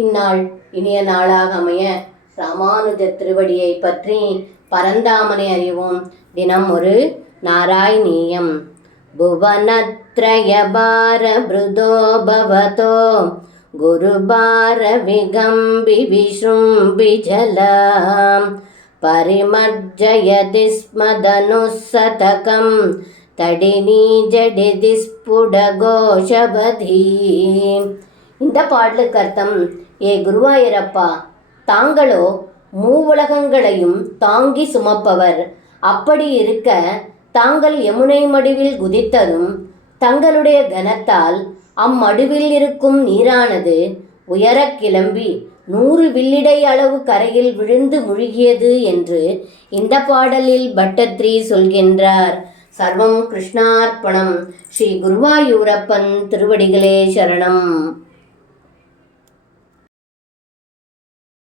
இந்நாள் இனிய நாளாக அமைய ராமானுஜ திருவடியை பற்றி பரந்தாமனை அறிவோம். தினம் ஒரு நாராயணீயம். புவனத்ரயபார ப்ருதோ பவதோ குருபார விகம்பி விஷ்ரும்பி ஜலம் பரிமஜ்ஜயதி ஸ்மதனுசதகம் தடினி ஜடிதி ஸ்புடகோஷபதி. இந்த பாடலுக்கு அர்த்தம், ஏ குருவாயூரப்பா, தாங்களோ மூவுலகங்களையும் தாங்கி சுமப்பவர். அப்படி இருக்க தாங்கள் யமுனை மடுவில் குதித்ததும் தங்களுடைய கனத்தால் அம்மடுவில் இருக்கும் நீரானது உயரக் கிளம்பி 100 வில்லிடை அளவு கரையில் விழுந்து முழுகியது என்று இந்த பாடலில் பட்டத்ரி சொல்கின்றார். சர்வம் கிருஷ்ணார்ப்பணம். ஸ்ரீ குருவாயூரப்பன் திருவடிகளே சரணம்.